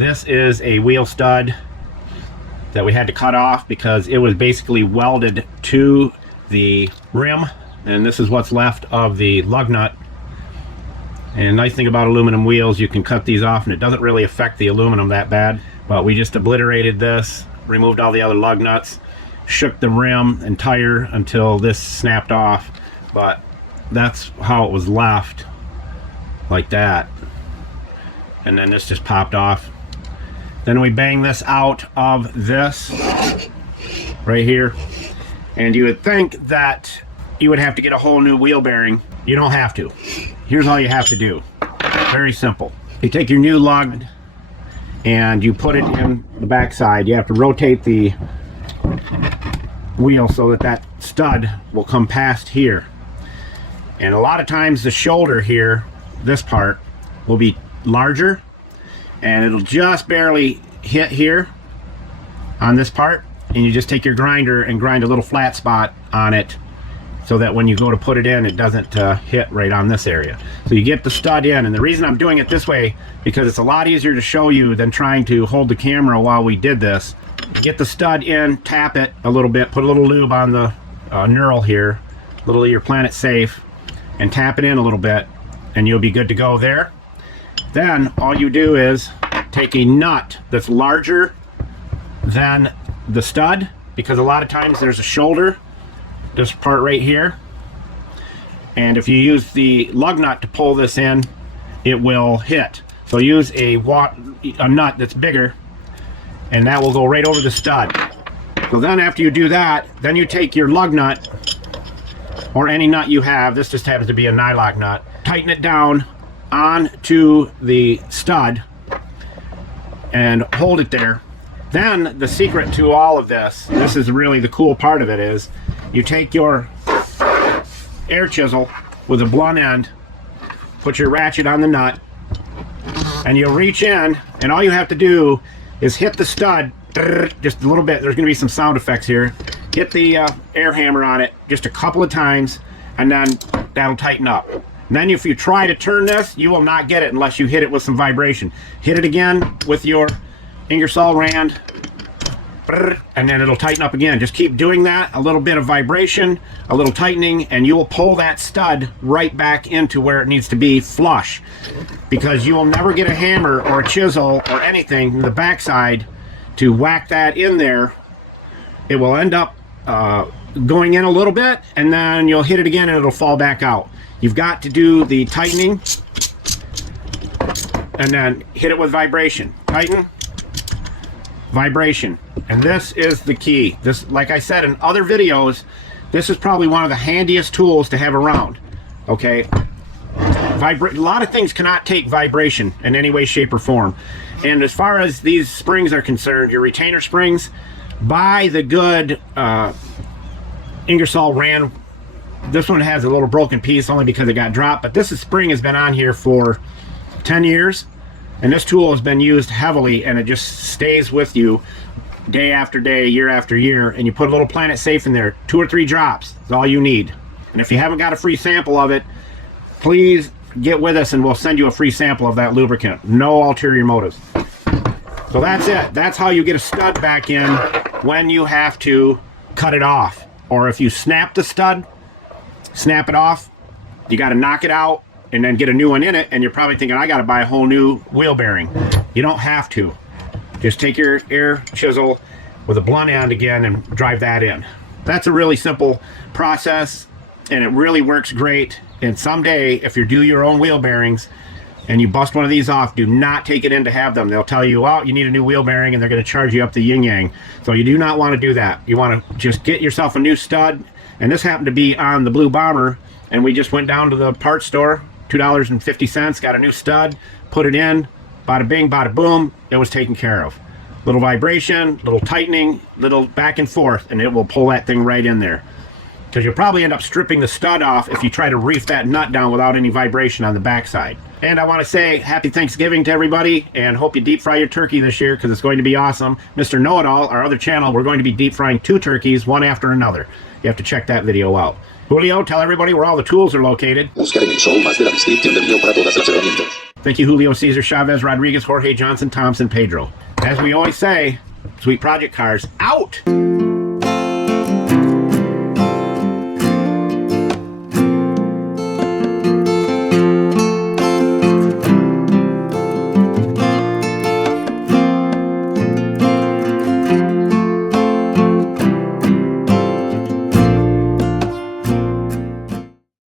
This is a wheel stud that we had to cut off because it was basically welded to the rim, and this is what's left of the lug nut. And nice thing about aluminum wheels, you can cut these off and it doesn't really affect the aluminum that bad. But we just obliterated this, removed all the other lug nuts, shook the rim and tire until this snapped off. But that's how it was left, like that. And then this just popped off. Then we bang this out of this right here. And you would think that you would have to get a whole new wheel bearing. You don't have to. Here's all you have to do. Very simple. You take your new lug and you put it in the back side. You have to rotate the wheel so that that stud will come past here. And a lot of times the shoulder here, this part, will be larger and it'll just barely hit here on this part, and you just take your grinder and grind a little flat spot on it so that when you go to put it in, it doesn't hit right on this area. So you get the stud in, and the reason I'm doing it this way because it's a lot easier to show you than trying to hold the camera while we did this. You get the stud in, tap it a little bit, put a little lube on the knurl here, a little of your Planet Safe, and tap it in a little bit, and you'll be good to go there. Then all you do is take a nut that's larger than the stud, because a lot of times there's a shoulder, this part right here, and if you use the lug nut to pull this in, it will hit. So use a nut that's bigger, and that will go right over the stud. So then after you do that, then you take your lug nut or any nut you have, this just happens to be a nylock nut, tighten it down onto the stud and hold it there. Then the secret to all of this is really the cool part of it, is you take your air chisel with a blunt end, put your ratchet on the nut, and you'll reach in, and all you have to do is hit the stud just a little bit. There's going to be some sound effects here. Hit the air hammer on it just a couple of times, and then that'll tighten up. And then if you try to turn this, you will not get it unless you hit it with some vibration. Hit it again with your Ingersoll Rand, and then it'll tighten up again. Just keep doing that, a little bit of vibration, a little tightening, and you will pull that stud right back into where it needs to be, flush. Because you will never get a hammer or a chisel or anything in the backside to whack that in there. It will end up going in a little bit, and then you'll hit it again and it'll fall back out. You've got to do the tightening and then hit it with vibration. Tighten, vibration. And this is the key. This, like I said in other videos, this is probably one of the handiest tools to have around. Okay? A lot of things cannot take vibration in any way, shape, or form. And as far as these springs are concerned, your retainer springs, buy the good Ingersoll Rand. This one has a little broken piece only because it got dropped, but this spring has been on here for 10 years, and this tool has been used heavily, and it just stays with you day after day, year after year. And you put a little Planet Safe in there, 2 or 3 drops is all you need. And if you haven't got a free sample of it, please get with us and we'll send you a free sample of that lubricant. No ulterior motives. So that's it. That's how you get a stud back in when you have to cut it off. Or if you snap the stud, snap it off, you got to knock it out and then get a new one in it, and you're probably thinking, I got to buy a whole new wheel bearing. You don't have to. Just take your air chisel with a blunt end again and drive that in. That's a really simple process, and it really works great. And someday, if you do your own wheel bearings and you bust one of these off, do not take it in to have them. They'll tell you, oh, you need a new wheel bearing, and they're going to charge you up the yin-yang. So you do not want to do that. You want to just get yourself a new stud. And this happened to be on the Blue Bomber, and we just went down to the parts store, $2.50, got a new stud, put it in, bada bing, bada boom, it was taken care of. Little vibration, little tightening, little back and forth, and it will pull that thing right in there. Because you'll probably end up stripping the stud off if you try to reef that nut down without any vibration on the backside. And I want to say happy Thanksgiving to everybody, and hope you deep fry your turkey this year, because it's going to be awesome. Mr. Know-It-All, our other channel, we're going to be deep frying 2 turkeys, one after another. You have to check that video out. Julio, tell everybody where all the tools are located. Buscar en el show más de la descripción del video para todas las herramientas. Thank you, Julio, Cesar, Chavez, Rodriguez, Jorge, Johnson, Thompson, Pedro. As we always say, Sweet Project Cars out!